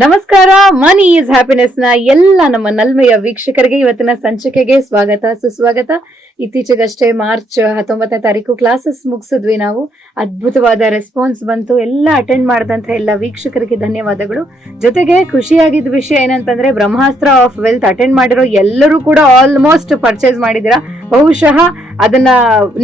ನಮಸ್ಕಾರ. Money is happiness ನ ಎಲ್ಲ ನಮ್ಮ ನಲ್ಮೆಯ ವೀಕ್ಷಕರಿಗೆ ಇವತ್ತಿನ ಸಂಚಿಕೆಗೆ ಸ್ವಾಗತ ಸುಸ್ವಾಗತ. ಇತ್ತೀಚೆಗಷ್ಟೇ ಮಾರ್ಚ್ 19ನೇ ತಾರೀಕು ಕ್ಲಾಸಸ್ ಮುಗಿಸಿದ್ವಿ ನಾವು. ಅದ್ಭುತವಾದ ರೆಸ್ಪಾನ್ಸ್ ಬಂತು. ಎಲ್ಲ ಅಟೆಂಡ್ ಮಾಡಿದಂತ ಎಲ್ಲ ವೀಕ್ಷಕರಿಗೆ ಧನ್ಯವಾದಗಳು. ಜೊತೆಗೆ ಖುಷಿಯಾಗಿದ್ದ ವಿಷಯ ಏನಂತಂದ್ರೆ ಬ್ರಹ್ಮಾಸ್ತ್ರ ಆಫ್ ವೆಲ್ತ್ ಅಟೆಂಡ್ ಮಾಡಿರೋ ಎಲ್ಲರೂ ಕೂಡ ಆಲ್ಮೋಸ್ಟ್ ಪರ್ಚೇಸ್ ಮಾಡಿದಿರಾ. ಬಹುಶಃ ಅದನ್ನ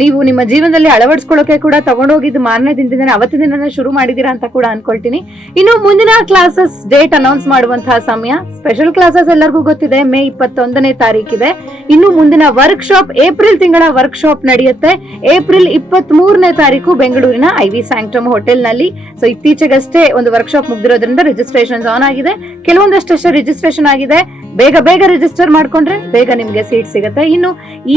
ನೀವು ನಿಮ್ಮ ಜೀವನದಲ್ಲಿ ಅಳವಡಿಸ್ಕೊಳ್ಳೋಕೆ ಕೂಡ ತಗೊಂಡೋಗಿದ್ದು ಮಾರನೇ ದಿನದಿಂದ ಅವತ್ತಿನ ದಿನ ಶುರು ಮಾಡಿದೀರಾ ಅಂತ ಕೂಡ ಅನ್ಕೊಳ್ತೀನಿ. ಇನ್ನು ಮುಂದಿನ ಕ್ಲಾಸಸ್ ಡೇಟ್ ಅನೌನ್ಸ್ ಮಾಡುವಂತಹ ಸಮಯ. ಸ್ಪೆಷಲ್ ಕ್ಲಾಸಸ್ ಎಲ್ಲರಿಗೂ ಗೊತ್ತಿದೆ, ಮೇ 21ನೇ ತಾರೀಕಿದೆ. ಇನ್ನು ಮುಂದಿನ ವರ್ಕ್ ಶಾಪ್ ಏಪ್ರಿಲ್ ತಿಂಗಳ ವರ್ಕ್ ಶಾಪ್ ನಡೆಯುತ್ತೆ. ಏಪ್ರಿಲ್ 23ನೇ ತಾರೀಕು ಬೆಂಗಳೂರಿನ ಐವಿ ಸ್ಯಾಂಕ್ಟಮ್ ಹೋಟೆಲ್ ನಲ್ಲಿ. ಸೊ ಇತ್ತೀಚೆಗಷ್ಟೇ ಒಂದು ವರ್ಕ್ ಶಾಪ್ ಮುಗ್ದಿರೋದ್ರಿಂದ ರಿಜಿಸ್ಟ್ರೇಷನ್ ಆನ್ ಆಗಿದೆ. ಕೆಲವೊಂದಷ್ಟೇ ರಿಜಿಸ್ಟ್ರೇಷನ್ ಆಗಿದೆ. ಬೇಗ ರಿಜಿಸ್ಟರ್ ಮಾಡ್ಕೊಂಡ್ರೆ ಬೇಗ ನಿಮ್ಗೆ ಸೀಟ್ ಸಿಗುತ್ತೆ. ಇನ್ನು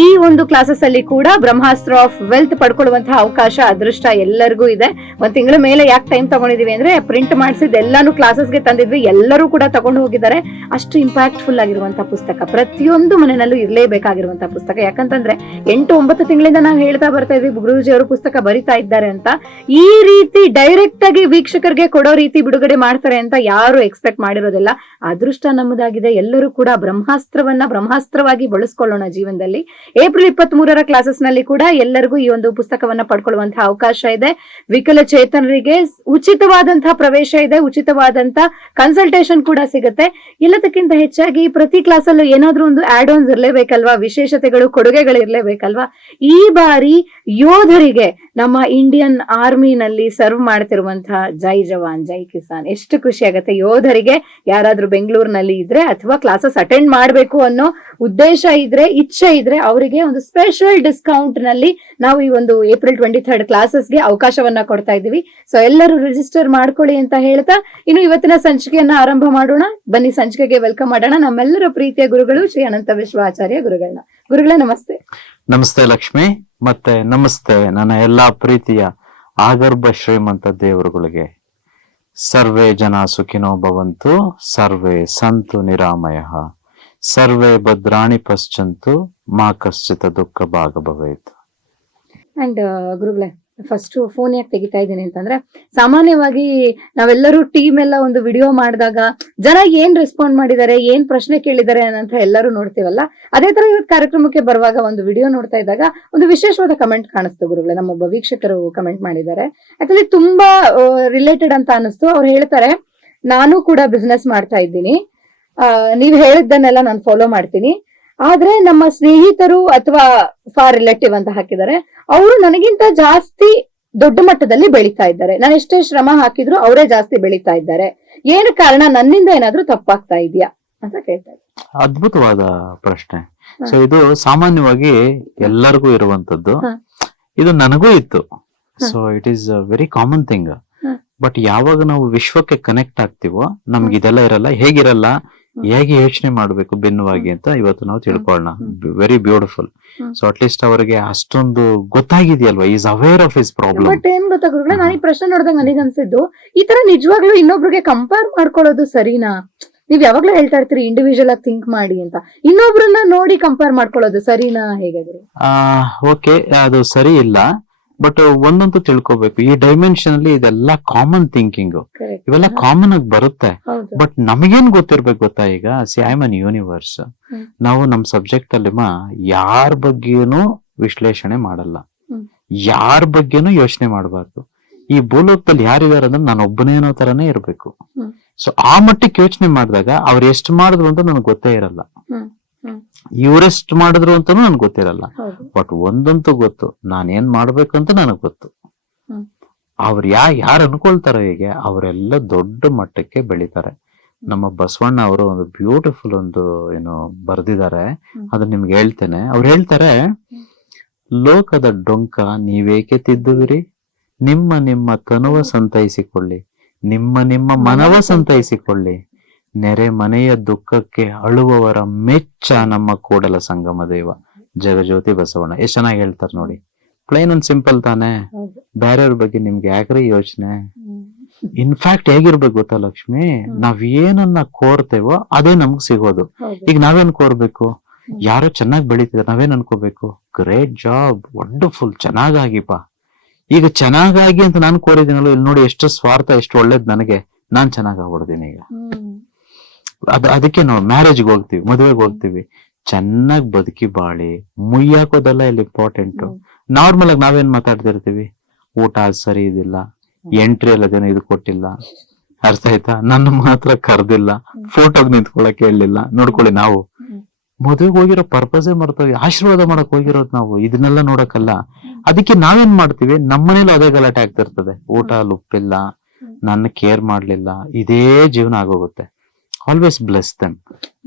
ಈ ಒಂದು ಕ್ಲಾಸಸ್ ಅಲ್ಲಿ ಕೂಡ ಬ್ರಹ್ಮಾಸ್ತ್ರ ಆಫ್ ವೆಲ್ತ್ ಪಡ್ಕೊಳ್ಳುವಂತಹ ಅವಕಾಶ ಅದೃಷ್ಟ ಎಲ್ಲರಿಗೂ ಇದೆ. ಒಂದ್ ತಿಂಗಳ ಮೇಲೆ ಯಾಕೆ ಟೈಮ್ ತಗೊಂಡಿದೀವಿ ಅಂದ್ರೆ ಪ್ರಿಂಟ್ ಮಾಡಿಸಿದ್ ಎಲ್ಲಾನು ಕ್ಲಾಸಸ್ಗೆ ತಂದಿದ್ವಿ, ಎಲ್ಲರೂ ಕೂಡ ತಗೊಂಡು ಹೋಗಿದ್ದಾರೆ. ಅಷ್ಟು ಇಂಪ್ಯಾಕ್ಟ್ಫುಲ್ ಆಗಿರುವಂತಹ ಪುಸ್ತಕ, ಪ್ರತಿಯೊಂದು ಮನೆಯಲ್ಲೂ ಇರ್ಲೇಬೇಕಾಗಿರುವಂತಹ ಪುಸ್ತಕ. ಯಾಕಂತಂದ್ರೆ 8-9 ತಿಂಗಳಿಂದ ನಾವು ಹೇಳ್ತಾ ಬರ್ತಾ ಇದ್ವಿ ಗುರುಜಿ ಅವರು ಪುಸ್ತಕ ಬರಿತಾ ಇದ್ದಾರೆ ಅಂತ. ಈ ರೀತಿ ಡೈರೆಕ್ಟ್ ಆಗಿ ವೀಕ್ಷಕರಿಗೆ ಕೊಡೋ ರೀತಿ ಬಿಡುಗಡೆ ಮಾಡ್ತಾರೆ ಅಂತ ಯಾರು ಎಕ್ಸ್ಪೆಕ್ಟ್ ಮಾಡಿರೋದಿಲ್ಲ. ಅದೃಷ್ಟ ನಮ್ಮದಾಗಿದೆ. ಎಲ್ಲರೂ ಕೂಡ ಬ್ರಹ್ಮಾಸ್ತ್ರವಾಗಿ ಬಳಸ್ಕೊಳ್ಳೋಣ ಜೀವನದಲ್ಲಿ. ಏಪ್ರಿಲ್ 23ರ ಕ್ಲಾಸಸ್ ನಲ್ಲಿ ಕೂಡ ಎಲ್ಲರಿಗೂ ಈ ಒಂದು ಪುಸ್ತಕವನ್ನ ಪಡ್ಕೊಳ್ಳುವಂತಹ ಅವಕಾಶ ಇದೆ. ವಿಕಲಚೇತನರಿಗೆ ಉಚಿತವಾದಂತಹ ಪ್ರವೇಶ ಇದೆ, ಉಚಿತವಾದಂತಹ ಕನ್ಸಲ್ಟೇಷನ್ ಕೂಡ ಸಿಗುತ್ತೆ. ಎಲ್ಲದಕ್ಕಿಂತ ಹೆಚ್ಚಾಗಿ ಪ್ರತಿ ಕ್ಲಾಸ್ ಅಲ್ಲೂ ಏನಾದ್ರೂ ಒಂದು ಆಡ್ ಆನ್ಸ್ ಇರ್ಲೇಬೇಕಲ್ವಾ, ವಿಶೇಷತೆಗಳು, ಕೊಡುಗೆಗಳು ಇರ್ಲೇಬೇಕಲ್ವಾ. ಈ ಬಾರಿ ಯೋಧರಿಗೆ ನಮ್ಮ ಇಂಡಿಯನ್ ಆರ್ಮಿನಲ್ಲಿ ಸರ್ವ್ ಮಾಡ್ತಿರುವಂತಹ ಜೈ ಜವಾನ್ ಜೈ ಕಿಸಾನ್, ಎಷ್ಟು ಖುಷಿ ಆಗುತ್ತೆ. ಯೋಧರಿಗೆ ಯಾರಾದ್ರೂ ಬೆಂಗಳೂರಿನಲ್ಲಿ ಇದ್ರೆ ಅಥವಾ ಕ್ಲಾಸಸ್ ಅಟೆಂಡ್ ಮಾಡ್ಬೇಕು ಅನ್ನೋ ಉದ್ದೇಶ ಇದ್ರೆ, ಇಚ್ಛೆ ಇದ್ರೆ, ಅವರಿಗೆ ಒಂದು ಸ್ಪೆಷಲ್ ಡಿಸ್ಕೌಂಟ್ ನಲ್ಲಿ ನಾವು ಈ ಒಂದು ಏಪ್ರಿಲ್ 23rd ಕ್ಲಾಸಸ್ಗೆ ಅವಕಾಶವನ್ನ ಕೊಡ್ತಾ ಇದೀವಿ. ಸೊ ಎಲ್ಲರೂ ರಿಜಿಸ್ಟರ್ ಮಾಡ್ಕೊಳ್ಳಿ ಅಂತ ಹೇಳ್ತಾ ಇನ್ನು ಇವತ್ತಿನ ಸಂಚಿಕೆಯನ್ನ ಆರಂಭ ಮಾಡೋಣ. ಬನ್ನಿ ಸಂಚಿಕೆಗೆ ವೆಲ್ಕಮ್ ಮಾಡೋಣ. ನಮ್ಮೆಲ್ಲರ ಪ್ರೀತಿಯ ಗುರುಗಳು ಶ್ರೀ ಅನಂತ ವಿಶ್ವ ಆಚಾರ್ಯ ಗುರುಗಳೇ ನಮಸ್ತೆ. ನಮಸ್ತೆ ಲಕ್ಷ್ಮಿ, ಮತ್ತೆ ನಮಸ್ತೆ ನನ್ನ ಎಲ್ಲಾ ಪ್ರೀತಿಯ ಆಗರ್ಭ ಶ್ರೀಮಂತ ದೇವರುಗಳಿಗೆ. ಸರ್ವೇ ಜನ ಸುಖಿನೋ ಭವಂತು, ಸರ್ವೇ ಸಂತು ನಿರಾಮಯಃ, ಸರ್ವೇ ಭದ್ರಾಣಿ ಪಶ್ಚಂತು, ಮಾ ಕಶ್ಚಿತ ದುಃಖ ಭಾಗ ಭವೇತ್. ಅಂಡ್ ಗುರುಗಳೇ, ಫಸ್ಟ್ ಫೋನ್ ಯಾಕೆ ತೆಗಿತಾ ಇದ್ದೀನಿ ಅಂತಂದ್ರೆ, ಸಾಮಾನ್ಯವಾಗಿ ನಾವೆಲ್ಲರೂ ಟೀಮ್ ಎಲ್ಲ ಒಂದು ವಿಡಿಯೋ ಮಾಡಿದಾಗ ಜನ ಏನ್ ರೆಸ್ಪಾಂಡ್ ಮಾಡಿದ್ದಾರೆ, ಏನ್ ಪ್ರಶ್ನೆ ಕೇಳಿದ್ದಾರೆ ಅಂತ ಎಲ್ಲರೂ ನೋಡ್ತೀವಲ್ಲ. ಅದೇ ತರ ಇವತ್ತು ಕಾರ್ಯಕ್ರಮಕ್ಕೆ ಬರುವಾಗ ಒಂದು ವಿಡಿಯೋ ನೋಡ್ತಾ ಇದ್ದಾಗ ಒಂದು ವಿಶೇಷವಾದ ಕಮೆಂಟ್ ಕಾಣಿಸ್ತು ಗುರುಗಳೇ. ನಮ್ಮೊಬ್ಬ ವೀಕ್ಷಕರು ಕಮೆಂಟ್ ಮಾಡಿದ್ದಾರೆ. ಆಕ್ಚುಲಿ ತುಂಬಾ ರಿಲೇಟೆಡ್ ಅಂತ ಅನಿಸ್ತು. ಅವ್ರು ಹೇಳ್ತಾರೆ, ನಾನು ಕೂಡ ಬಿಸ್ನೆಸ್ ಮಾಡ್ತಾ ಇದ್ದೀನಿ, ನೀವ್ ಹೇಳಿದ್ದನ್ನೆಲ್ಲ ನಾನು ಫಾಲೋ ಮಾಡ್ತೀನಿ, ಆದ್ರೆ ನಮ್ಮ ಸ್ನೇಹಿತರು ಅಥವಾ ಫಾರ್ ರಿಲೇಟಿವ್ ಅಂತ ಹಾಕಿದ್ದಾರೆ, ಅವರು ನನಗಿಂತ ಜಾಸ್ತಿ ದೊಡ್ಡ ಮಟ್ಟದಲ್ಲಿ ಬೆಳೀತಾ ಇದ್ದಾರೆ. ನಾನು ಎಷ್ಟೇ ಶ್ರಮ ಹಾಕಿದ್ರು ಅವರೇ ಜಾಸ್ತಿ ಬೆಳೀತಾ ಇದ್ದಾರೆ. ಏನು ಕಾರಣ? ನನ್ನಿಂದ ಏನಾದ್ರೂ ತಪ್ಪಾಗ್ತಾ ಇದೆಯಾ ಅಂತ ಕೇಳ್ತಾರೆ. ಅದ್ಭುತವಾದ ಪ್ರಶ್ನೆ. ಸೊ ಇದು ಸಾಮಾನ್ಯವಾಗಿ ಎಲ್ಲರಿಗೂ ಇರುವಂತದ್ದು. ಇದು ನನಗೂ ಇತ್ತು. So it is very common thing. But ಯಾವಾಗ ನಾವು ವಿಶ್ವಕ್ಕೆ ಕನೆಕ್ಟ್ ಆಗ್ತೀವೋ ನಮ್ಗೆ ಇದೆಲ್ಲ ಇರಲ್ಲ. ಹೇಗಿರಲ್ಲ, ಹೇಗೆ ಯೋಚನೆ ಮಾಡ್ಬೇಕು ಭಿನ್ನವಾಗಿ ಅಂತ ಇವತ್ತು ನಾವು ತಿಳ್ಕೊಳ್ಳೋಣ. Very beautiful. So at least ಅವರಿಗೆ ಅಷ್ಟೊಂದು ಗೊತ್ತಾಗಿದೆಯಲ್ವಾ, is aware of his problem. But ಏನ್ ಗೊತ್ತಾ ಗುರುಗಳೇ, ನಾನು ಈ ಪ್ರಶ್ನೆ ನೋಡಿದಾಗ ನನಗೆ ಅನ್ಸಿದ್ದು, ಈ ತರ ನಿಜವಾಗ್ಲೂ ಇನ್ನೊಬ್ರಿಗೆ ಕಂಪೇರ್ ಮಾಡ್ಕೊಳ್ಳೋದು ಸರಿನಾ? ನೀವ್ ಯಾವಾಗ್ಲೂ ಹೇಳ್ತಾ ಇರ್ತೀರಿ ಇಂಡಿವಿಜುವಲ್ ಆಗಿ ಥಿಂಕ್ ಮಾಡಿ ಅಂತ. ಇನ್ನೊಬ್ರನ್ನ ನೋಡಿ ಕಂಪೇರ್ ಮಾಡ್ಕೊಳ್ಳೋದು ಸರಿನಾ, ಹೇಗೆ? ಓಕೆ, ಅದು ಸರಿ ಇಲ್ಲ. ಬಟ್ ಒಂದಂತೂ ತಿಳ್ಕೊಬೇಕು, ಈ ಡೈಮೆನ್ಷನ್ ಅಲ್ಲಿ ಇದೆಲ್ಲ ಕಾಮನ್ ಥಿಂಕಿಂಗ್, ಇವೆಲ್ಲ ಕಾಮನ್ ಆಗಿ ಬರುತ್ತೆ. ಬಟ್ ನಮಗೇನ್ ಗೊತ್ತಿರ್ಬೇಕು ಗೊತ್ತಾ, ಈಗ ಐ ಆಮ್ ಅನ್ ಯೂನಿವರ್ಸ್. ನಾವು ನಮ್ ಸಬ್ಜೆಕ್ಟ್ ಅಲ್ಲಿ ಯಾರ ಬಗ್ಗೆನೂ ವಿಶ್ಲೇಷಣೆ ಮಾಡಲ್ಲ, ಯಾರ ಬಗ್ಗೆನೂ ಯೋಚನೆ ಮಾಡಬಾರ್ದು. ಈ ಭೂಲೋಕದಲ್ಲಿ ಯಾರಿದಾರೆ ಅಂದ್ರೆ ನಾನು ಒಬ್ಬನೇ ಅನ್ನೋ ತರನೇ ಇರ್ಬೇಕು. ಸೊ ಆ ಮಟ್ಟಕ್ಕೆ ಯೋಚನೆ ಮಾಡಿದಾಗ ಅವ್ರು ಎಷ್ಟು ಮಾಡಿದ್ರು ಅಂತ ನನಗೆ ಗೊತ್ತೇ ಇರಲ್ಲ, ಇವರೆಷ್ಟು ಮಾಡಿದ್ರು ಅಂತಾನು ನನ್ಗೆ ಗೊತ್ತಿರಲ್ಲ. ಬಟ್ ಒಂದಂತೂ ಗೊತ್ತು, ನಾನೇನ್ ಮಾಡ್ಬೇಕಂತ ನನಗ್ ಗೊತ್ತು. ಅವ್ರು ಯಾರು ಅನ್ಕೊಳ್ತಾರೋ ಹೀಗೆ ಅವರೆಲ್ಲ ದೊಡ್ಡ ಮಟ್ಟಕ್ಕೆ ಬೆಳಿತಾರೆ. ನಮ್ಮ ಬಸವಣ್ಣ ಅವರು ಒಂದು ಬ್ಯೂಟಿಫುಲ್ ಒಂದು ಬರ್ದಿದ್ದಾರೆ, ಅದನ್ನ ನಿಮ್ಗೆ ಹೇಳ್ತೇನೆ. ಅವ್ರು ಹೇಳ್ತಾರೆ, ಲೋಕದ ಡೊಂಕ ನೀವೇಕೆ ತಿದ್ದುವಿರಿ, ನಿಮ್ಮ ತನುವ ಸಂತೈಸಿಕೊಳ್ಳಿ, ನಿಮ್ಮ ಮನವ ಸಂತೈಸಿಕೊಳ್ಳಿ, ನೆರೆ ಮನೆಯ ದುಃಖಕ್ಕೆ ಅಳುವವರ ಮೆಚ್ಚ ನಮ್ಮ ಕೂಡಲ ಸಂಗಮ ದೇವ ಜಗಜ್ಯೋತಿ ಬಸವಣ್ಣ. ಎಷ್ಟ್ ಚೆನ್ನಾಗಿ ಹೇಳ್ತಾರೆ ನೋಡಿ. ಪ್ಲೇನ್ ಅಂಡ್ ಸಿಂಪಲ್ ತಾನೆ. ಬೇರೆಯವ್ರ ಬಗ್ಗೆ ನಿಮ್ಗೆ ಯಾಕ್ರಿ ಯೋಚನೆ? ಇನ್ಫ್ಯಾಕ್ಟ್ ಹೇಗಿರ್ಬೇಕು ಗೊತ್ತಾ ಲಕ್ಷ್ಮಿ, ನಾವ್ ಏನನ್ನ ಕೋರ್ತೇವೋ ಅದೇ ನಮ್ಗ್ ಸಿಗೋದು. ಈಗ ನಾವೇನ್ ಕೋರ್ಬೇಕು? ಯಾರೋ ಚೆನ್ನಾಗಿ ಬೆಳೀತಿದಾರೆ, ನಾವೇನ್ ಅನ್ಕೋಬೇಕು? ಗ್ರೇಟ್ ಜಾಬ್, ವಂಡರ್ಫುಲ್, ಚೆನ್ನಾಗಿಪ್ಪ. ಈಗ ಚೆನ್ನಾಗಾಗಿ ಅಂತ ನಾನು ಕೋರಿದ್ದೀನಲ್ಲ, ಇಲ್ಲಿ ನೋಡಿ ಎಷ್ಟು ಸ್ವಾರ್ಥ, ಎಷ್ಟು ಒಳ್ಳೇದ್ ನನಗೆ, ನಾನ್ ಚೆನ್ನಾಗ್ ಆಗ್ಬಿಡ್ತೀನಿ. ಈಗ ಅದಕ್ಕೆ ನಾವು ಮ್ಯಾರೇಜ್ಗೆ ಹೋಗ್ತೀವಿ, ಮದುವೆಗೆ ಹೋಗ್ತೀವಿ, ಚೆನ್ನಾಗಿ ಬದುಕಿ ಬಾಳಿ ಮುಯ್ಯಾಕೋದೆಲ್ಲ ಇಲ್ಲಿ ಇಂಪಾರ್ಟೆಂಟ್. ನಾರ್ಮಲ್ ಆಗಿ ನಾವೇನ್ ಮಾತಾಡ್ತಿರ್ತೀವಿ, ಊಟ ಅದ್ ಸರಿ ಇದಿಲ್ಲ, ಎಂಟ್ರಿ ಅದೇನೋ ಇದು ಕೊಟ್ಟಿಲ್ಲ, ಅರ್ಥ ಆಯ್ತಾ, ನನ್ನ ಮಾತ್ರ ಕರ್ದಿಲ್ಲ, ಫೋಟೋಗ್ ನಿಂತ್ಕೊಳಕ್ ಹೇಳಿಲ್ಲ. ನೋಡ್ಕೊಳ್ಳಿ, ನಾವು ಮದುವೆಗೆ ಹೋಗಿರೋ ಪರ್ಪಸೇ ಮರ್ತೋಗಿ ಆಶೀರ್ವಾದ ಮಾಡಕ್ ಹೋಗಿರೋದು ನಾವು, ಇದನ್ನೆಲ್ಲ ನೋಡಕ್ಕಲ್ಲ. ಅದಕ್ಕೆ ನಾವೇನ್ ಮಾಡ್ತೀವಿ, ನಮ್ಮನೇಲಿ ಅದೇ ಗಲಾಟೆ ಆಗ್ತಿರ್ತದೆ, ಊಟ ಉಪ್ಪಿಲ್ಲ, ನನ್ನ ಕೇರ್ ಮಾಡ್ಲಿಲ್ಲ, ಇದೇ ಜೀವನ ಆಗೋಗುತ್ತೆ. Always bless them.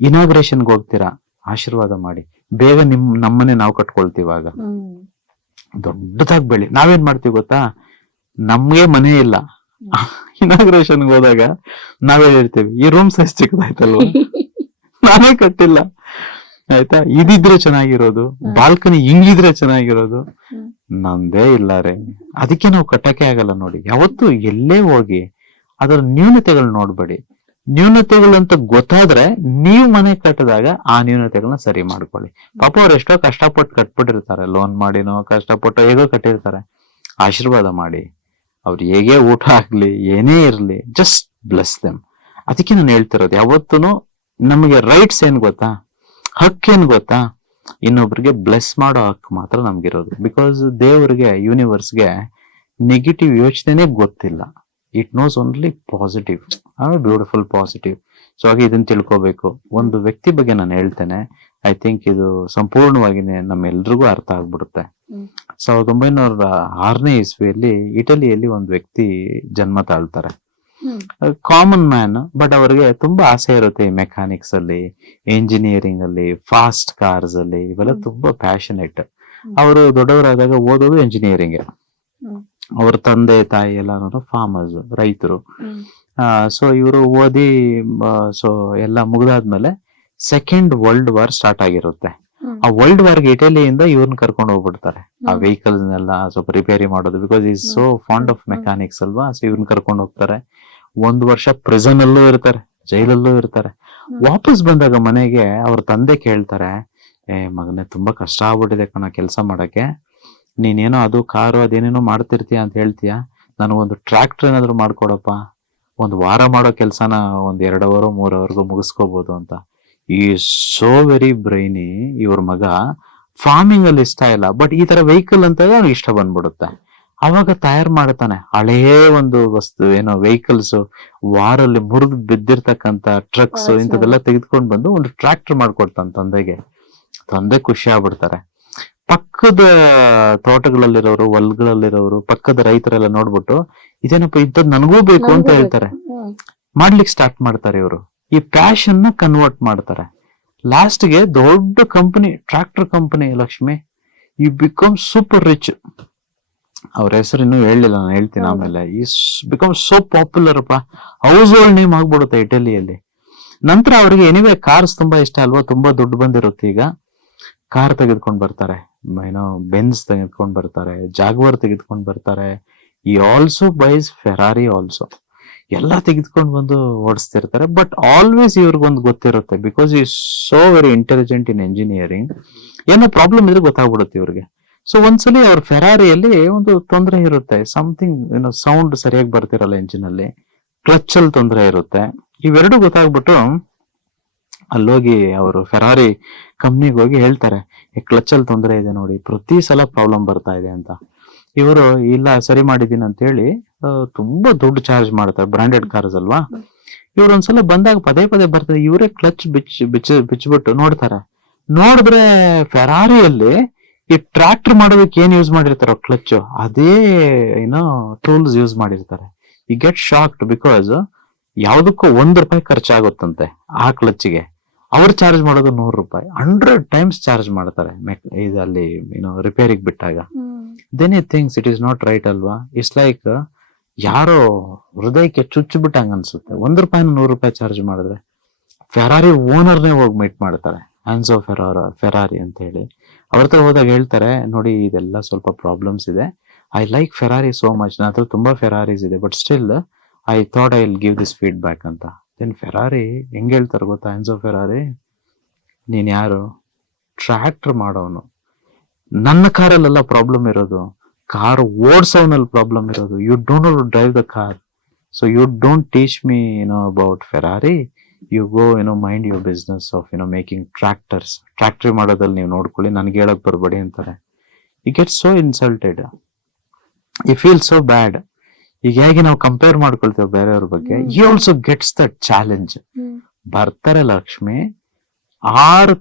ಇನಾಗ್ರೇಷನ್ಗೆ ಹೋಗ್ತೀರಾ, ಆಶೀರ್ವಾದ ಮಾಡಿ, ಬೇಗ ನಮ್ಮನೆ ನಾವು ಕಟ್ಕೊಳ್ತೀವಾಗ ದೊಡ್ಡದಾಗಿ ಬೆಳಿ. ನಾವೇನ್ ಮಾಡ್ತೀವಿ ಗೊತ್ತಾ, ನಮ್ಗೆ ಮನೆ ಇಲ್ಲ, ಇನಾಗ್ರೇಷನ್ಗೆ ಹೋದಾಗ ನಾವೇ ಹೇಳ್ತೀವಿ, ಈ ರೂಮ್ ಸೈಜ್ ಚಿಕ್ಕದಾಯ್ತಲ್ವ, ನಾನೇ ಕಟ್ಟಿಲ್ಲ, ಆಯ್ತಾ, ಇದಿದ್ರೆ ಚೆನ್ನಾಗಿರೋದು, ಬಾಲ್ಕನಿ ಹಿಂಗಿದ್ರೆ ಚೆನ್ನಾಗಿರೋದು, ನಮ್ದೇ ಇಲ್ಲ ರೇ. ಅದಕ್ಕೆ ನಾವು ಕಟ್ಟಕ್ಕೆ ಆಗಲ್ಲ. ನೋಡಿ, ಯಾವತ್ತು ಎಲ್ಲೇ ಹೋಗಿ ಅದರ ನ್ಯೂನತೆಗಳು ನೋಡ್ಬೇಡಿ. ನ್ಯೂನತೆಗಳಂತ ಗೊತ್ತಾದ್ರೆ ನೀವು ಮನೆ ಕಟ್ಟಿದಾಗ ಆ ನ್ಯೂನತೆಗಳನ್ನ ಸರಿ ಮಾಡ್ಕೊಳ್ಳಿ. ಪಾಪ ಅವ್ರು ಎಷ್ಟೋ ಕಷ್ಟಪಟ್ಟು ಕಟ್ಬಿಟ್ಟಿರ್ತಾರೆ, ಲೋನ್ ಮಾಡಿನೋ ಕಷ್ಟಪಟ್ಟು ಹೇಗೋ ಕಟ್ಟಿರ್ತಾರೆ. ಆಶೀರ್ವಾದ ಮಾಡಿ, ಅವ್ರು ಹೇಗೆ ಊಟ ಆಗ್ಲಿ ಏನೇ ಇರ್ಲಿ, ಜಸ್ಟ್ ಬ್ಲೆಸ್ ದೆಮ್. ಅದಕ್ಕೆ ನಾನು ಹೇಳ್ತಿರೋದು, ಯಾವತ್ತೂ ನಮಗೆ ರೈಟ್ಸ್ ಏನ್ ಗೊತ್ತಾ, ಹಕ್ಕೇನ್ ಗೊತ್ತಾ, ಇನ್ನೊಬ್ರಿಗೆ ಬ್ಲೆಸ್ ಮಾಡೋ ಹಕ್ಕು ಮಾತ್ರ ನಮ್ಗಿರೋದು. ಬಿಕಾಸ್ ದೇವ್ರಿಗೆ, ಯೂನಿವರ್ಸ್ಗೆ ನೆಗೆಟಿವ್ ಯೋಚನೆನೇ ಗೊತ್ತಿಲ್ಲ. It knows only positive, beautiful positive. So ಹಾಗೆ ಇದನ್ನ ತಿಳ್ಕೋಬೇಕು. ಒಂದು ವ್ಯಕ್ತಿ ಬಗ್ಗೆ ನಾನು ಹೇಳ್ತೇನೆ, ಐ ಥಿಂಕ್ ಇದು ಸಂಪೂರ್ಣವಾಗಿ ನಮ್ಮೆಲ್ರಿಗೂ ಅರ್ಥ ಆಗ್ಬಿಡುತ್ತೆ. 1906ನೇ ಇಸ್ವಿಯಲ್ಲಿ ಇಟಲಿಯಲ್ಲಿ ಒಂದು ವ್ಯಕ್ತಿ ಜನ್ಮ ತಾಳ್ತಾರೆ. ಕಾಮನ್ ಮ್ಯಾನ್, ಬಟ್ ಅವರಿಗೆ ತುಂಬಾ ಆಸೆ ಇರುತ್ತೆ ಈ ಮೆಕ್ಯಾನಿಕ್ಸ್ ಅಲ್ಲಿ, ಇಂಜಿನಿಯರಿಂಗ್ ಅಲ್ಲಿ, ಫಾಸ್ಟ್ ಕಾರ್ಸ್ ಅಲ್ಲಿ, ಇವೆಲ್ಲ ತುಂಬಾ ಪ್ಯಾಷನೇಟ್. ಅವರು ದೊಡ್ಡವರಾದಾಗ ಓದೋದು ಇಂಜಿನಿಯರಿಂಗ್. ಅವ್ರ ತಂದೆ ತಾಯಿ ಎಲ್ಲ ಫಾರ್ಮರ್ಸ್, ರೈತರು. ಸೊ ಇವರು ಓದಿ, ಸೊ ಎಲ್ಲ ಮುಗ್ದಾದ್ಮೇಲೆ ಸೆಕೆಂಡ್ ವರ್ಲ್ಡ್ ವಾರ್ ಸ್ಟಾರ್ಟ್ ಆಗಿರುತ್ತೆ. ಆ ವರ್ಲ್ಡ್ ವಾರ್ಗೆ ಇಟಲಿಯಿಂದ ಇವ್ರನ್ನ ಕರ್ಕೊಂಡು ಹೋಗ್ಬಿಡ್ತಾರೆ. ಆ ವೆಹಿಕಲ್ಸ್ ನೆಲ್ಲ ಸ್ವಲ್ಪ ರಿಪೇರಿ ಮಾಡೋದು, because is so fond of mechanics ಅಲ್ವಾ. ಸೊ ಇವ್ರನ್ನ ಕರ್ಕೊಂಡು ಹೋಗ್ತಾರೆ. 1 ವರ್ಷ ಪ್ರಿಸನ್ ಅಲ್ಲೂ ಇರ್ತಾರೆ, ಜೈಲಲ್ಲೂ ಇರ್ತಾರೆ. ವಾಪಸ್ ಬಂದಾಗ ಮನೆಗೆ ಅವ್ರ ತಂದೆ ಕೇಳ್ತಾರೆ, ಮಗನೇ ತುಂಬಾ ಕಷ್ಟ ಆಗ್ಬಿಟ್ಟಿದೆ ಕಣ ಕೆಲಸ ಮಾಡಕ್ಕೆ, ನೀನೇನೋ ಅದು ಕಾರು ಅದೇನೇನೋ ಮಾಡ್ತಿರ್ತೀಯ ಅಂತ ಹೇಳ್ತೀಯ, ನನಗೊಂದು ಟ್ರ್ಯಾಕ್ಟರ್ ಏನಾದ್ರು ಮಾಡ್ಕೊಡಪ್ಪ, 1 ವಾರ ಮಾಡೋ ಕೆಲ್ಸನ 1 2 ಅವರ್ 3 ಅವರ್ಗೂ ಮುಗಿಸ್ಕೋಬಹುದು ಅಂತ. ಈ ಸೋ ವೆರಿ ಬ್ರೈನಿ. ಇವ್ರ ಮಗ ಫಾರ್ಮಿಂಗ್ ಅಲ್ಲಿ ಇಷ್ಟ ಇಲ್ಲ, ಬಟ್ ಈ ತರ ವೆಹಿಕಲ್ ಅಂತ ಅವ್ನಿಗೆ ಇಷ್ಟ ಬಂದ್ಬಿಡುತ್ತೆ. ಅವಾಗ ತಯಾರು ಮಾಡ್ತಾನೆ ಹಳೆಯ ಒಂದು ವಸ್ತು, ಏನೋ ವೆಹಿಕಲ್ಸ್, ವಾರಲ್ಲಿ ಮುರಿದು ಬಿದ್ದಿರ್ತಕ್ಕಂತ ಟ್ರಕ್ಸ್, ಇಂಥದೆಲ್ಲ ತೆಗೆದುಕೊಂಡು ಬಂದು ಒಂದು ಟ್ರ್ಯಾಕ್ಟರ್ ಮಾಡ್ಕೊಡ್ತಾನೆ ತಂದೆಗೆ. ತಂದೆ ಖುಷಿ ಆಗ್ಬಿಡ್ತಾರೆ. ಪಕ್ಕದ ತೋಟಗಳಲ್ಲಿರೋರು, ಹೊಲ್ಗಳಲ್ಲಿರೋರು, ಪಕ್ಕದ ರೈತರೆಲ್ಲ ನೋಡ್ಬಿಟ್ಟು, ಇದೇನಪ್ಪ ಇದ್ದದ್ ನನಗೂ ಬೇಕು ಅಂತ ಹೇಳ್ತಾರೆ. ಮಾಡ್ಲಿಕ್ಕೆ ಸ್ಟಾರ್ಟ್ ಮಾಡ್ತಾರೆ ಇವರು. ಈ ಪ್ಯಾಷನ್ ನ ಕನ್ವರ್ಟ್ ಮಾಡ್ತಾರೆ. ಲಾಸ್ಟ್ ಗೆ ದೊಡ್ಡ company, tractor company, Lakshmi, you become super rich. ಅವ್ರ ಹೆಸರು ಇನ್ನೂ ಹೇಳಲಿಲ್ಲ, ನಾನು ಹೇಳ್ತೀನಿ ಆಮೇಲೆ. ಈ ಬಿಕಮ್ ಸೋ ಪಾಪ್ಯುಲರ್ ಅಪ್ಪ, ಹೌಸ್ ಹೋಲ್ಡ್ ನೇಮ್ ಆಗ್ಬಿಡುತ್ತೆ ಇಟಲಿಯಲ್ಲಿ. ನಂತರ ಅವ್ರಿಗೆ ಎನಿವೆ ಕಾರ್ಸ್ ತುಂಬಾ ಇಷ್ಟ ಅಲ್ವಾ, ತುಂಬಾ ದುಡ್ಡು ಬಂದಿರುತ್ತೆ. ಈಗ ಕಾರ್ ತೆಗೆದುಕೊಂಡ್ ಬರ್ತಾರೆ, ಏನೋ ಬೆನ್ಸ್ ತೆಗೆದುಕೊಂಡ್ ಬರ್ತಾರೆ, ಜಾಗ್ವಾರ್ ತೆಗೆದುಕೊಂಡ್ ಬರ್ತಾರೆ. ಈ ಆಲ್ಸೋ ಬೈಸ್ ಫೆರಾರಿ ಆಲ್ಸೋ, ಎಲ್ಲ ತೆಗೆದುಕೊಂಡು ಬಂದು ಓಡಿಸ್ತಿರ್ತಾರೆ. ಬಟ್ ಆಲ್ವೇಸ್ ಇವ್ರಿಗೊಂದು ಗೊತ್ತಿರುತ್ತೆ, ಬಿಕಾಸ್ ಈ so very intelligent in engineering. ಏನೋ ಪ್ರಾಬ್ಲಮ್ ಇದ್ರೆ ಗೊತ್ತಾಗ್ಬಿಡುತ್ತೆ ಇವ್ರಿಗೆ. ಸೊ ಒಂದ್ಸಲಿ ಅವ್ರ ಫೆರಾರಿಯಲ್ಲಿ ಒಂದು ತೊಂದರೆ ಇರುತ್ತೆ, ಸಮಥಿಂಗ್, ಏನೋ ಸೌಂಡ್ ಸರಿಯಾಗಿ ಬರ್ತಿರಲ್ಲ ಎಂಜಿನ್ ಅಲ್ಲಿ, ಕ್ಲಚ್ ಅಲ್ಲಿ ತೊಂದರೆ ಇರುತ್ತೆ. ಇವೆರಡು ಗೊತ್ತಾಗ್ಬಿಟ್ಟು ಅಲ್ಲೋಗಿ ಅವರು ಫೆರಾರಿ ಕಂಪ್ನಿಗೆ ಹೋಗಿ ಹೇಳ್ತಾರೆ, ಈ ಕ್ಲಚ್ ಅಲ್ಲಿ ತೊಂದರೆ ಇದೆ ನೋಡಿ, ಪ್ರತಿ ಸಲ ಪ್ರಾಬ್ಲಮ್ ಬರ್ತಾ ಇದೆ ಅಂತ. ಇವರು ಇಲ್ಲ ಸರಿ ಮಾಡಿದೀನಿ ಅಂತ ಹೇಳಿ ತುಂಬಾ ದುಡ್ಡು ಚಾರ್ಜ್ ಮಾಡ್ತಾರೆ, ಬ್ರಾಂಡೆಡ್ ಕಾರ್ಸ್ ಅಲ್ವಾ. ಇವ್ರು ಒಂದ್ಸಲ ಬಂದಾಗ ಪದೇ ಪದೇ ಬರ್ತಾರೆ, ಇವರೇ ಕ್ಲಚ್ ಬಿಚ್ಚಿಬಿಟ್ಟು ನೋಡ್ತಾರೆ. ನೋಡಿದ್ರೆ ಫೆರಾರಿಯಲ್ಲಿ ಈ ಟ್ರ್ಯಾಕ್ಟರ್ ಮಾಡೋದಕ್ಕೆ ಏನ್ ಯೂಸ್ ಮಾಡಿರ್ತಾರೋ ಕ್ಲಚ್, ಅದೇ ಏನೋ ಟೂಲ್ಸ್ ಯೂಸ್ ಮಾಡಿರ್ತಾರೆ. ಈ ಗೆಟ್ ಶಾಕ್ಡ್, ಬಿಕಾಸ್ ಯಾವ್ದಕ್ಕೂ ₹1 ಖರ್ಚಾಗುತ್ತಂತೆ ಆ ಕ್ಲಚ್ಗೆ, ಅವ್ರು ಚಾರ್ಜ್ ಮಾಡೋದು ₹100, 100 times ಚಾರ್ಜ್ ಮಾಡ್ತಾರೆ ಇದಲ್ಲಿ ಏನೋ ರಿಪೇರಿಗೆ ಬಿಟ್ಟಾಗ. Then it thinks it is not right ಅಲ್ವಾ. ಇಟ್ಸ್ ಲೈಕ್ ಯಾರೋ ಹೃದಯಕ್ಕೆ ಚುಚ್ಚು ಬಿಟ್ಟಂಗ ಅನ್ಸುತ್ತೆ. ₹1 ₹100 ಚಾರ್ಜ್ ಮಾಡಿದ್ರೆ ಫೆರಾರಿ ಓನರ್ನೇ ಹೋಗಿ ಮೀಟ್ ಮಾಡ್ತಾರೆ, ಆನ್ಸೋ ಫೆರಾರಿ ಅಂತ ಹೇಳಿ. ಅವ್ರ ಹತ್ರ ಹೋದಾಗ ಹೇಳ್ತಾರೆ, ನೋಡಿ ಇದೆಲ್ಲ ಸ್ವಲ್ಪ ಪ್ರಾಬ್ಲಮ್ಸ್ ಇದೆ, I like Ferrari so much, ನನ್ನ ಹತ್ರ ತುಂಬಾ ಫೆರಾರೀಸ್ ಇದೆ, but still I thought I will give this feedback ಅಂತ. ದೆನ್ ಫೆರಾರಿ ಹೆಂಗ್ ಹೇಳ್ತಾರೆ ಗೊತ್ತಾ, ಆನ್ಸೋ ಫೆರಾರಿ, ನೀನ್ ಯಾರು, ಟ್ರ್ಯಾಕ್ಟರ್ ಮಾಡೋನು, ನನ್ನ ಕಾರಲ್ಲೆಲ್ಲ ಪ್ರಾಬ್ಲಮ್ ಇರೋದು, ಕಾರ್ ಓಡ್ಸೋನಲ್ಲಿ ಪ್ರಾಬ್ಲಮ್ ಇರೋದು. You don't know to drive the car, so you don't teach me about Ferrari, you go mind your business of making tractors. Tractor ಮಾಡೋದ್ರಲ್ಲಿ ನೀವು ನೋಡ್ಕೊಳ್ಳಿ, ನನ್ಗೆ ಹೇಳಕ್ ಬರ್ಬೇಡಿ ಅಂತಾರೆ. You get so insulted, you feel so bad. ಈಗ ಹೇಗೆ ನಾವು ಕಂಪೇರ್ ಮಾಡ್ಕೊಳ್ತೇವೆ ಬೇರೆಯವ್ರ ಬಗ್ಗೆ, he also gets that challenge. ಬರ್ತಾರೆ ಲಕ್ಷ್ಮಿ, 6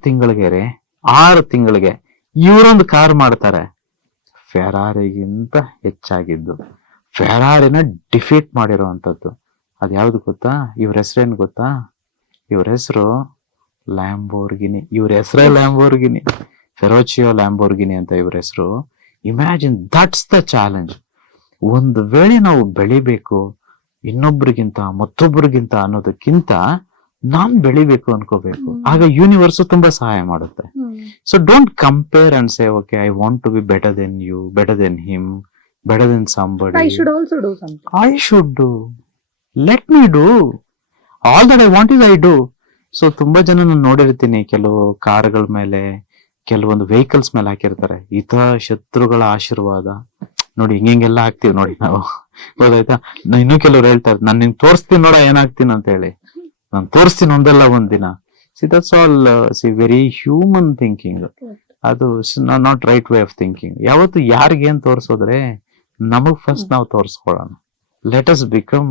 ತಿಂಗಳಿಗೆ ಇವರೊಂದು ಕಾರ್ ಮಾಡ್ತಾರೆ, ಫೆರಾರಿಗಿಂತ ಹೆಚ್ಚಾಗಿದ್ದು, ಫೆರಾರಿನ ಡಿಫೀಟ್ ಮಾಡಿರೋವಂಥದ್ದು. ಅದ್ಯಾವ್ದು ಗೊತ್ತಾ? ಇವ್ರ ಹೆಸರೇನು ಗೊತ್ತಾ? ಇವ್ರ ಹೆಸರು ಲ್ಯಾಂಬೋರ್ಗಿನಿ. ಇವ್ರ ಹೆಸರೇ ಲ್ಯಾಂಬೋರ್ಗಿನಿ, ಫೆರೋಚಿಯೋ ಲ್ಯಾಂಬೋರ್ಗಿನಿ ಅಂತ ಇವ್ರ ಹೆಸರು. Imagine, that's the challenge. ಒಂದು ವೇಳೆ ನಾವು ಬೆಳಿಬೇಕು ಇನ್ನೊಬ್ರಿಗಿಂತ ಮತ್ತೊಬ್ಬರಿಗಿಂತ ಅನ್ನೋದಕ್ಕಿಂತ ನಾನ್ ಬೆಳಿಬೇಕು ಅನ್ಕೋಬೇಕು, ಆಗ ಯೂನಿವರ್ಸ್ ತುಂಬಾ ಸಹಾಯ ಮಾಡುತ್ತೆ. So don't compare and say okay I want to be better than you, better than him, better than somebody. I should also do something. I should do. Let me do. All that I want is I do. So ತುಂಬಾ ಜನ ನಾನು ನೋಡಿರ್ತೀನಿ, ಕೆಲವು ಕಾರ್ಗಳ ಮೇಲೆ, ಕೆಲವೊಂದು vehicles ಮೇಲೆ ಹಾಕಿರ್ತಾರೆ ಹಿತ ಶತ್ರುಗಳ ಆಶೀರ್ವಾದ. ನೋಡಿ ಹಿಂಗೆಲ್ಲ ಹಾಕ್ತಿವಿ ನೋಡಿ ನಾವು, ಗೊತ್ತಾಯ್ತಾ? ಇನ್ನೂ ಕೆಲವ್ರು ಹೇಳ್ತಾರೆ, ನಾನು ನಿಂಗೆ ತೋರಿಸ್ತೀನಿ ನೋಡ ಏನಾಗ್ತೀನಿ ಅಂತ ಹೇಳಿ. ನಾನು ತೋರಿಸ್ತೀನಿ ಒಂದಲ್ಲ ಒಂದಿನ. See that's all very human thinking. ಅದು not right way of thinking. ಯಾವತ್ತು ಯಾರಿಗೇನ್ ತೋರಿಸೋದ್ರೆ ನಮಗ್ ಫಸ್ಟ್ ನಾವು ತೋರಿಸ್ಕೊಳ್ಳೋಣ. Let us become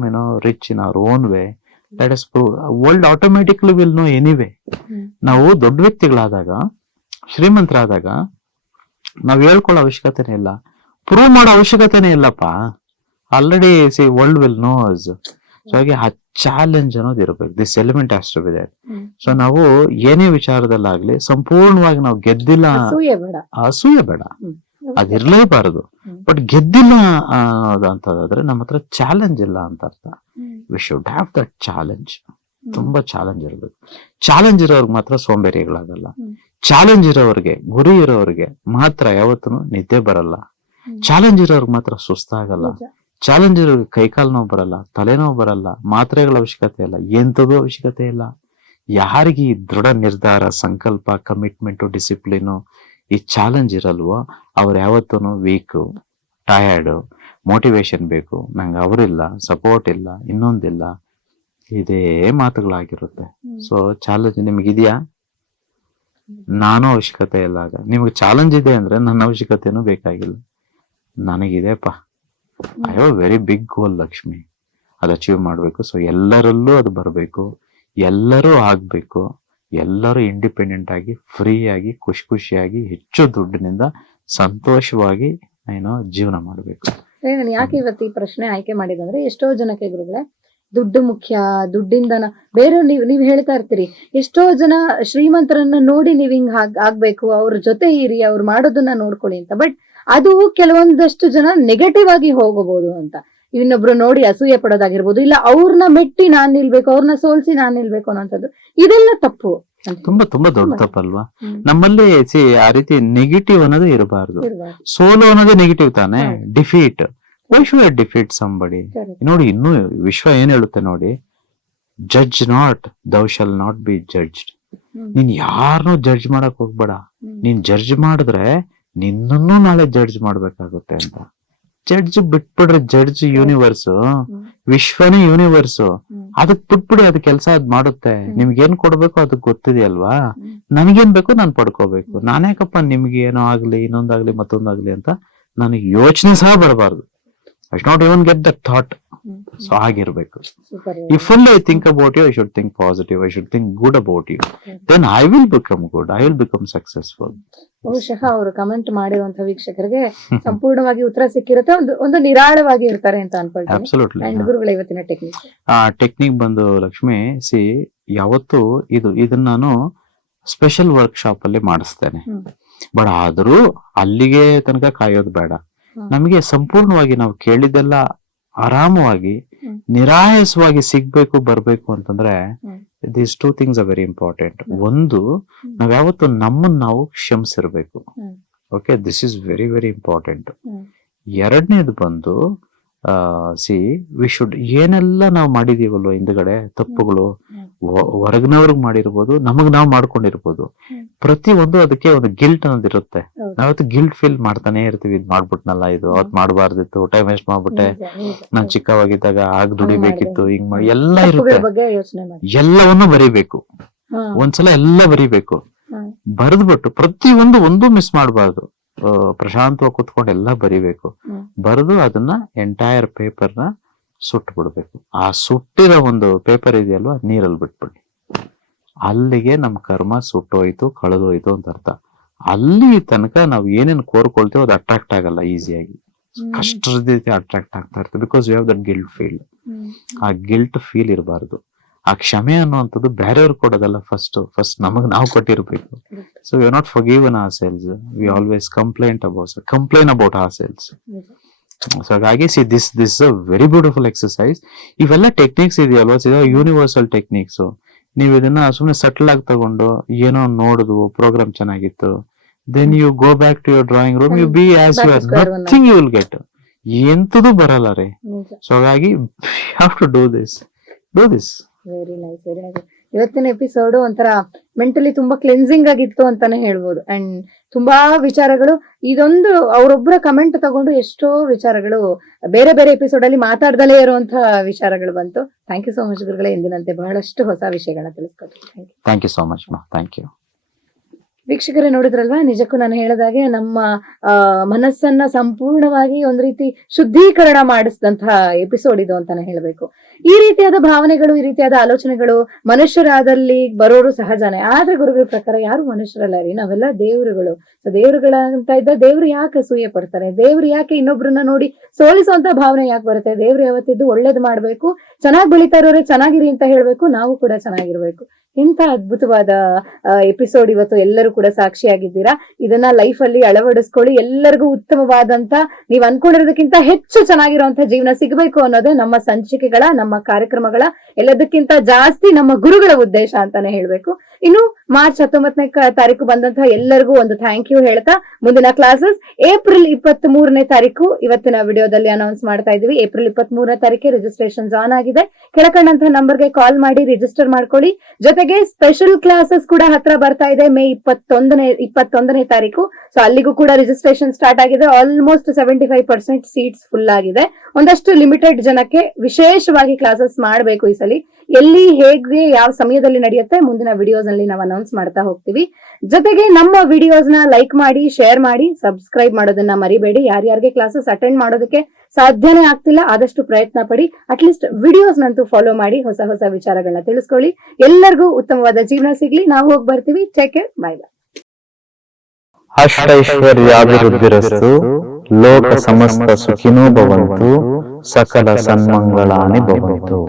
rich in our own way. Let us prove. World automatically will know anyway. ನಾವು ದೊಡ್ಡ ವ್ಯಕ್ತಿಗಳಾದಾಗ, ಶ್ರೀಮಂತರಾದಾಗ ನಾವ್ ಹೇಳ್ಕೊಳ್ಳೋ ಅವಶ್ಯಕತೆನೇ ಇಲ್ಲ, ಪ್ರೂವ್ ಮಾಡೋ ಅವಶ್ಯಕತೆನೇ ಇಲ್ಲಪ್ಪ. Already world will knows. So ಹಾಗೆ ಆ ಚಾಲೆಂಜ್ ಅನ್ನೋದು ಇರಬೇಕು. This element has to be there. So ನಾವು ಏನೇ ವಿಚಾರದಲ್ಲಾಗ್ಲಿ ಸಂಪೂರ್ಣವಾಗಿ ನಾವು ಗೆದ್ದಿಲ್ಲ, ಅಸೂಯೆ ಬೇಡ, ಅದಿರ್ಲೇಬಾರದು. ಬಟ್ ಗೆದ್ದಿಲ್ಲ ಅನ್ನೋದಂತಂದ್ರೆ ನಮ್ಮ ಹತ್ರ ಚಾಲೆಂಜ್ ಇಲ್ಲ ಅಂತ ಅರ್ಥ. We should have that challenge. ತುಂಬಾ ಚಾಲೆಂಜ್ ಇರಬೇಕು. ಚಾಲೆಂಜ್ ಇರೋರ್ಗೆ ಮಾತ್ರ ಸೋಂಬೇರಿಗಳಾಗಲ್ಲ. ಚಾಲೆಂಜ್ ಇರೋರ್ಗೆ, ಗುರಿ ಇರೋರ್ಗೆ ಮಾತ್ರ ಯಾವತ್ತೂ ನಿದ್ದೆ ಬರಲ್ಲ. ಚಾಲೆಂಜ್ ಇರೋರ್ಗೆ ಮಾತ್ರ ಸುಸ್ತಾಗಲ್ಲ. ಚಾಲೆಂಜ್ ಇರೋರ್ಗೆ ಕೈಕಾಲು ನೋವು ಬರಲ್ಲ, ತಲೆನೋವು ಬರಲ್ಲ, ಮಾತ್ರೆಗಳ ಅವಶ್ಯಕತೆ ಇಲ್ಲ, ಎಂಥದೂ ಅವಶ್ಯಕತೆ ಇಲ್ಲ. ಯಾರಿಗೆ ಈ ದೃಢ ನಿರ್ಧಾರ, ಸಂಕಲ್ಪ, ಕಮಿಟ್ಮೆಂಟ್, ಡಿಸಿಪ್ಲಿನ್, ಈ ಚಾಲೆಂಜ್ ಇರಲ್ವೋ ಅವ್ರು ಯಾವತ್ತೂ ವೀಕ್, ಟಯರ್ಡ್, ಮೋಟಿವೇಶನ್ ಬೇಕು, ನಂಗೆ ಅವರಿಲ್ಲ, ಸಪೋರ್ಟ್ ಇಲ್ಲ, ಇನ್ನೊಂದಿಲ್ಲ, ಇದೇ ಮಾತುಗಳಾಗಿರುತ್ತೆ. So challenge ನಿಮ್ಗಿದ್ಯಾ? ನಾನು ಅವಶ್ಯಕತೆ ಇಲ್ಲ. ಆಗ ನಿಮ್ಗೆ ಚಾಲೆಂಜ್ ಇದೆ ಅಂದ್ರೆ ನನ್ನ ಅವಶ್ಯಕತೆನೂ ಬೇಕಾಗಿಲ್ಲ. ನನಗಿದೆಪ್ಪ, ಐ ಹ್ಯಾವ್ ವೆರಿ ಬಿಗ್ ಗೋಲ್ ಲಕ್ಷ್ಮಿ, ಅದು ಅಚೀವ್ ಮಾಡ್ಬೇಕು. ಸೊ ಎಲ್ಲರಲ್ಲೂ ಅದು ಬರಬೇಕು, ಎಲ್ಲರೂ ಆಗ್ಬೇಕು, ಎಲ್ಲರೂ ಇಂಡಿಪೆಂಡೆಂಟ್ ಆಗಿ, ಫ್ರೀ ಆಗಿ, ಖುಷಿಯಾಗಿ, ಹೆಚ್ಚು ದುಡ್ಡಿನಿಂದ ಸಂತೋಷವಾಗಿ ಜೀವನ ಮಾಡ್ಬೇಕು. ನಾನು ಯಾಕೆ ಇವತ್ತು ಈ ಪ್ರಶ್ನೆ ಆಯ್ಕೆ ಮಾಡಿದಂದ್ರೆ, ಎಷ್ಟೋ ಜನಕ್ಕೆ ಗುರುಗಳೇ ದುಡ್ಡು ಮುಖ್ಯ, ದುಡ್ಡಿಂದ ಬೇರೆ ನೀವ್ ಹೇಳ್ತಾ ಇರ್ತೀರಿ, ಎಷ್ಟೋ ಜನ ಶ್ರೀಮಂತರನ್ನ ನೋಡಿ ನೀವ್ ಹಿಂಗ್ ಆಗ್ಬೇಕು, ಅವ್ರ ಜೊತೆ ಇರಿ, ಅವ್ರು ಮಾಡೋದನ್ನ ನೋಡ್ಕೊಳ್ಳಿ ಅಂತ. ಬಟ್ ಅದು ಕೆಲವೊಂದಷ್ಟು ಜನ ನೆಗೆಟಿವ್ ಆಗಿ ಹೋಗಬಹುದು ಅಂತ. ಇನ್ನೊಬ್ರು ನೋಡಿ ಅಸೂಯೆ ಪಡೋದಾಗಿರ್ಬೋದು, ಇಲ್ಲ ಅವ್ರನ್ನ ಮೆಟ್ಟಿ ನಾನ್ ನಿಲ್ಬೇಕು, ಅವ್ರನ್ನ ಸೋಲ್ಸಿ ನಾನ್ ನಿಲ್ಬೇಕು ಅನ್ನೋಂಥದ್ದು, ಇದೆಲ್ಲ ತಪ್ಪು. ತುಂಬಾ ತುಂಬಾ ದೊಡ್ಡ ತಪ್ಪಲ್ವಾ? ನಮ್ಮಲ್ಲಿ ಆ ರೀತಿ ನೆಗೆಟಿವ್ ಅನ್ನೋದು ಇರಬಾರ್ದು. ಸೋಲು ಅನ್ನೋದೇ ನೆಗೆಟಿವ್ ತಾನೆ. Defeat, why should I defeat somebody? ನೋಡಿ, ಇನ್ನು ವಿಶ್ವ ಏನ್ ಹೇಳುತ್ತೆ ನೋಡಿ, judge not, thou shall not be judged. ನೀನ್ ಯಾರನ್ನೂ ಜಡ್ಜ್ ಮಾಡಕ್ ಹೋಗ್ಬೇಡ. ನೀನ್ ಜಡ್ಜ್ ಮಾಡಿದ್ರೆ ನಿನ್ನನ್ನು ನಾಳೆ ಜಡ್ಜ್ ಮಾಡ್ಬೇಕಾಗುತ್ತೆ ಅಂತ. ಜಡ್ಜ್ ಬಿಟ್ಬಿಡ್ರಿ, ಜಡ್ಜ್ ಯೂನಿವರ್ಸ್, ವಿಶ್ವನೇ ಯೂನಿವರ್ಸ್. ಅದಕ್ ಬಿಟ್ಬಿಡಿ, ಅದ್ ಕೆಲ್ಸ ಅದ್ ಮಾಡುತ್ತೆ. ನಿಮ್ಗೇನ್ ಕೊಡ್ಬೇಕು ಅದಕ್ ಗೊತ್ತಿದೆಯಲ್ವಾ. ನನ್ಗೇನ್ ಬೇಕು ನಾನ್ ಪಡ್ಕೋಬೇಕು. ನಾನೇಕಪ್ಪ ನಿಮ್ಗೆ ಏನೋ ಆಗ್ಲಿ, ಇನ್ನೊಂದಾಗ್ಲಿ, ಮತ್ತೊಂದಾಗ್ಲಿ ಅಂತ ನನಗೆ ಯೋಚನೆ ಸಹ ಬರಬಾರ್ದು. I should not even get that thought. So ಆಗಿರ್ಬೇಕು. If only I think about you, I should think positive, I should think good about you. Then I will become good, I will become successful. ಬಹುಶಃ ಅವರು comment ಮಾಡಿರುವಂತಹ ವೀಕ್ಷಕರಿಗೆ ಸಂಪೂರ್ಣವಾಗಿ ಉತ್ತರ ಸಿಕ್ಕಿರುತ್ತೆ, ಒಂದು ನಿರಾಳವಾಗಿ ಇರ್ತಾರೆ ಅಂತ ಅನ್ಕೊಳ್ತೀನಿ. Absolutely. And ಗುರುಗಳ ಇವತ್ತಿನ ಟೆಕ್ನಿಕ್ ಟೆಕ್ನಿಕ್ ಬಂದು ಲಕ್ಷ್ಮಿ, ಯಾವತ್ತು ಇದನ್ನ ನಾನು ಸ್ಪೆಷಲ್ ವರ್ಕ್ ಶಾಪ್ ಅಲ್ಲಿ ಮಾಡಿಸ್ತೇನೆ. ಬಟ್ ಆದ್ರೂ ಅಲ್ಲಿಗೆ ತನಕ ಕಾಯೋದು ಬೇಡ. ನಮಗೆ ಸಂಪೂರ್ಣವಾಗಿ ನಾವು ಕೇಳಿದ್ದೆಲ್ಲ ಆರಾಮವಾಗಿ, ನಿರಾಯಸವಾಗಿ ಸಿಗ್ಬೇಕು, ಬರ್ಬೇಕು ಅಂತಂದ್ರೆ these 2 things are very important. ಒಂದು, ನಾವ್ ಯಾವತ್ತು ನಮ್ಮನ್ನ ನಾವು ಕ್ಷಮಿಸಿರ್ಬೇಕು. Okay, this is very very important. ಎರಡನೇದು ಬಂದು ವಿ ಶುಡ್, ಏನೆಲ್ಲ ನಾವು ಮಾಡಿದೀವಲ್ವ ಹಿಂದ್ಗಡೆ ತಪ್ಪುಗಳು, ಹೊರಗಿನವ್ರಿಗೆ ಮಾಡಿರ್ಬೋದು, ನಮಗ್ ನಾವ್ ಮಾಡ್ಕೊಂಡಿರ್ಬೋದು. ಪ್ರತಿ ಒಂದು ಅದಕ್ಕೆ ಒಂದು ಗಿಲ್ಟ್ ಅನ್ನೋದಿರುತ್ತೆ. ನಾವತ್ತು ಗಿಲ್ಟ್ ಫೀಲ್ ಮಾಡ್ತಾನೆ ಇರ್ತೀವಿ, ಇದ್ ಮಾಡ್ಬಿಟ್ನಲ್ಲ, ಇದು ಅವತ್ ಮಾಡ್ಬಾರ್ದಿತ್ತು, ಟೈಮ್ ವೇಸ್ಟ್ ಮಾಡ್ಬಿಟ್ಟೆ, ನಾನ್ ಚಿಕ್ಕವಾಗಿದ್ದಾಗ ದುಡಿಬೇಕಿತ್ತು, ಹಿಂಗ್ ಮಾಡಿ ಎಲ್ಲ ಇರುತ್ತೆ. ಎಲ್ಲವನ್ನೂ ಬರೀಬೇಕು, ಒಂದ್ಸಲ ಎಲ್ಲ ಬರೀಬೇಕು. ಬರೆದ್ಬಿಟ್ಟು ಪ್ರತಿ ಒಂದು ಮಿಸ್ ಮಾಡ್ಬಾರ್ದು. ಪ್ರಶಾಂತವಾಗಿ ಕುತ್ಕೊಂಡು ಎಲ್ಲ ಬರಿಬೇಕು. ಬರೆದು ಅದನ್ನ ಎಂಟೈರ್ ಪೇಪರ್ನ ಸುಟ್ಟು ಬಿಡ್ಬೇಕು. ಆ ಸುಟ್ಟಿರೋ ಒಂದು ಪೇಪರ್ ಇದೆಯಲ್ವಾ, ನೀರಲ್ಲಿ ಬಿಟ್ಬಿಡಿ. ಅಲ್ಲಿಗೆ ನಮ್ ಕರ್ಮ ಸುಟ್ಟೋಯ್ತು, ಕಳೆದೋಯ್ತು ಅಂತ ಅರ್ಥ. ಅಲ್ಲಿ ತನಕ ನಾವು ಏನೇನು ಕೋರ್ಕೊಳ್ತೇವೆ ಅದು ಅಟ್ರಾಕ್ಟ್ ಆಗಲ್ಲ ಈಸಿಯಾಗಿ. ಕಷ್ಟದ ರೀತಿ ಅಟ್ರಾಕ್ಟ್ ಆಗ್ತಾ ಇರ್ತದೆ, because you have that guilt feel. ಆ ಗಿಲ್ಟ್ ಫೀಲ್ ಇರಬಾರ್ದು. ಆ ಕ್ಷಮೆ ಅನ್ನುವಂಥದ್ದು ಬೇರೆಯವ್ರು ಕೊಡೋದಲ್ಲ, ಫಸ್ಟ್ ನಮಗ್ ನಾವು ಕೊಟ್ಟಿರ್ಬೇಕು. So we are not forgiven ourselves, we always complain about ourselves. So ಹಾಗಾಗಿ this a very beautiful exercise. ಇವೆಲ್ಲ ಟೆಕ್ನಿಕ್ಸ್ ಇದೆಯಲ್ವಾ, ಯೂನಿವರ್ಸಲ್ ಟೆಕ್ನಿಕ್ಸ್. ನೀವು ಇದನ್ನ ಸುಮ್ಮನೆ ಸಟಲ್ ಆಗಿ ತಗೊಂಡು ಏನೋ ನೋಡುದು, ಪ್ರೋಗ್ರಾಮ್ ಚೆನ್ನಾಗಿತ್ತು, then you go back to your drawing room, you be as you are, nothing you will get. ಎಂತದೂ ಬರಲ್ಲ ರೀ. ಸೊ ಹಾಗಾಗಿ have to do this. Very nice, very nice. ಇವತ್ತಿನ ಎಪಿಸೋಡ್ ಒಂಥರ ಮೆಂಟಲಿ ತುಂಬಾ ಕ್ಲೆನ್ಸಿಂಗ್ ಆಗಿತ್ತು ಅಂತಾನೆ ಹೇಳ್ಬೋದು. ಅಂಡ್ ತುಂಬಾ ವಿಚಾರಗಳು, ಇದೊಂದು ಅವರೊಬ್ಬರ ಕಮೆಂಟ್ ತಗೊಂಡು ಎಷ್ಟೋ ವಿಚಾರಗಳು ಬೇರೆ ಬೇರೆ ಎಪಿಸೋಡ್ ಅಲ್ಲಿ ಮಾತಾಡ್ದಲೇ ಇರುವಂತಹ ವಿಚಾರಗಳು ಬಂತು. ಥ್ಯಾಂಕ್ ಯು ಸೋ ಮಚ್ ಗುರುಗಳೇ, ಎಂದಿನಂತೆ ಬಹಳಷ್ಟು ಹೊಸ ವಿಷಯಗಳನ್ನ ತಿಳಿಸ್ಕೊಟ್ರಿ. Thank you so much. Thank you. ವೀಕ್ಷಕರೇ, ನೋಡಿದ್ರಲ್ವಾ, ನಿಜಕ್ಕೂ ನಾನು ಹೇಳಿದಾಗೆ ನಮ್ಮ ಮನಸ್ಸನ್ನ ಸಂಪೂರ್ಣವಾಗಿ ಒಂದ್ ರೀತಿ ಶುದ್ಧೀಕರಣ ಮಾಡಿಸಿದಂತಹ ಎಪಿಸೋಡ್ ಇದು ಅಂತಾನೆ ಹೇಳ್ಬೇಕು. ಈ ರೀತಿಯಾದ ಭಾವನೆಗಳು, ಈ ರೀತಿಯಾದ ಆಲೋಚನೆಗಳು ಮನುಷ್ಯರಾದಲ್ಲಿ ಬರೋರು ಸಹಜನೇ. ಆದ್ರೆ ಗುರುಗಳ ಪ್ರಕಾರ ಯಾರು ಮನುಷ್ಯರಲ್ಲ ರೀ, ನಾವೆಲ್ಲ ದೇವರುಗಳು. ದೇವರುಗಳಂತ ಇದ್ದ ದೇವ್ರು ಯಾಕೆ ಅಸೂಯೆ ಪಡ್ತಾರೆ? ದೇವ್ರು ಯಾಕೆ ಇನ್ನೊಬ್ರನ್ನ ನೋಡಿ ಸೋಲಿಸುವಂತ ಭಾವನೆ ಯಾಕೆ ಬರುತ್ತೆ? ದೇವ್ರು ಯಾವತ್ತಿದ್ದು ಒಳ್ಳೇದ್ ಮಾಡ್ಬೇಕು, ಚೆನ್ನಾಗಿ ಬೆಳಿತಾ ಇರೋರೆ ಚೆನ್ನಾಗಿರಿ ಅಂತ ಹೇಳ್ಬೇಕು, ನಾವು ಕೂಡ ಚೆನ್ನಾಗಿರ್ಬೇಕು. ಇಂಥ ಅದ್ಭುತವಾದ ಎಪಿಸೋಡ್ ಇವತ್ತು ಎಲ್ಲರೂ ಕೂಡ ಸಾಕ್ಷಿಯಾಗಿದ್ದೀರಾ. ಇದನ್ನ ಲೈಫ್ ಅಲ್ಲಿ ಅಳವಡಿಸ್ಕೊಳ್ಳಿ. ಎಲ್ಲರಿಗೂ ಉತ್ತಮವಾದಂತ, ನೀವ್ ಅನ್ಕೊಂಡಿರೋದಕ್ಕಿಂತ ಹೆಚ್ಚು ಚೆನ್ನಾಗಿರುವಂತ ಜೀವನ ಸಿಗಬೇಕು ಅನ್ನೋದೇ ನಮ್ಮ ಸಂಚಿಕೆಗಳ, ನಮ್ಮ ಕಾರ್ಯಕ್ರಮಗಳ, ಎಲ್ಲದಕ್ಕಿಂತ ಜಾಸ್ತಿ ನಮ್ಮ ಗುರುಗಳ ಉದ್ದೇಶ ಅಂತಾನೆ ಹೇಳ್ಬೇಕು. ಇನ್ನು ಮಾರ್ಚ್ 19ನೇ ತಾರೀಕು ಬಂದಂತಹ ಎಲ್ಲರಿಗೂ ಒಂದು ಥ್ಯಾಂಕ್ ಯು ಹೇಳ್ತಾ, ಮುಂದಿನ ಕ್ಲಾಸಸ್ ಏಪ್ರಿಲ್ 23ನೇ ತಾರೀಕು ಇವತ್ತಿನ ವಿಡಿಯೋದಲ್ಲಿ ಅನೌನ್ಸ್ ಮಾಡ್ತಾ ಇದೀವಿ. ಏಪ್ರಿಲ್ 23ನೇ ತಾರೀಕಿಗೆ ರಿಜಿಸ್ಟ್ರೇಷನ್ ಆನ್ ಆಗಿದೆ. ಕೆಳಕಂಡಂತಹ ನಂಬರ್ಗೆ ಕಾಲ್ ಮಾಡಿ ರಿಜಿಸ್ಟರ್ ಮಾಡ್ಕೊಳ್ಳಿ. ಜೊತೆಗೆ ಸ್ಪೆಷಲ್ ಕ್ಲಾಸಸ್ ಕೂಡ ಹತ್ರ ಬರ್ತಾ ಇದೆ, ಮೇ 21ನೇ ತಾರೀಕು. ಸೊ ಅಲ್ಲಿಗೂ ಕೂಡ ರಿಜಿಸ್ಟ್ರೇಷನ್ ಸ್ಟಾರ್ಟ್ ಆಗಿದೆ. ಆಲ್ಮೋಸ್ಟ್ 75% ಸೀಟ್ಸ್ ಫುಲ್ ಆಗಿದೆ. ಒಂದಷ್ಟು ಲಿಮಿಟೆಡ್ ಜನಕ್ಕೆ ವಿಶೇಷವಾಗಿ ಕ್ಲಾಸಸ್ ಮಾಡಬೇಕು ಈ ಸಲ. ಎಲ್ಲಿ, ಹೇಗೆ, ಯಾವ ಸಮಯದಲ್ಲಿ ನಡೆಯುತ್ತೆ ಮುಂದಿನ ವಿಡಿಯೋಸ್ ನಲ್ಲಿ ನಾವು ಅನೌನ್ಸ್ ಮಾಡ್ತಾ ಹೋಗ್ತೀವಿ. ಜೊತೆಗೆ ನಮ್ಮ ವಿಡಿಯೋಸ್ ನ ಲೈಕ್ ಮಾಡಿ, ಶೇರ್ ಮಾಡಿ, ಸಬ್ಸ್ಕ್ರೈಬ್ ಮಾಡೋದನ್ನ ಮರಿಬೇಡಿ. ಯಾರ್ಯಾರಿಗೆ ಕ್ಲಾಸಸ್ ಅಟೆಂಡ್ ಮಾಡೋದಕ್ಕೆ ಸಾಧ್ಯನೇ ಆಗ್ತಿಲ್ಲ, ಆದಷ್ಟು ಪ್ರಯತ್ನ ಪಡಿ. ಅಟ್ಲೀಸ್ಟ್ ವಿಡಿಯೋಸ್ ನಂತೂ ಫಾಲೋ ಮಾಡಿ, ಹೊಸ ಹೊಸ ವಿಚಾರಗಳನ್ನ ತಿಳಿಸ್ಕೊಳ್ಳಿ. ಎಲ್ಲರಿಗೂ ಉತ್ತಮವಾದ ಜೀವನ ಸಿಗ್ಲಿ. ನಾವು ಹೋಗಿ ಬರ್ತೀವಿ. Take care, bye bye. ಅಷ್ಟೈಶ್ವರ್ಯಾಭಿವೃದ್ಧಿರಸ್ತು, ಲೋಕ ಸಮಸ್ತ ಸುಖಿನೋ ಭವಂತು, ಸಕಲ ಸನ್ಮಂಗಳಾನಿ ಭವಂತು.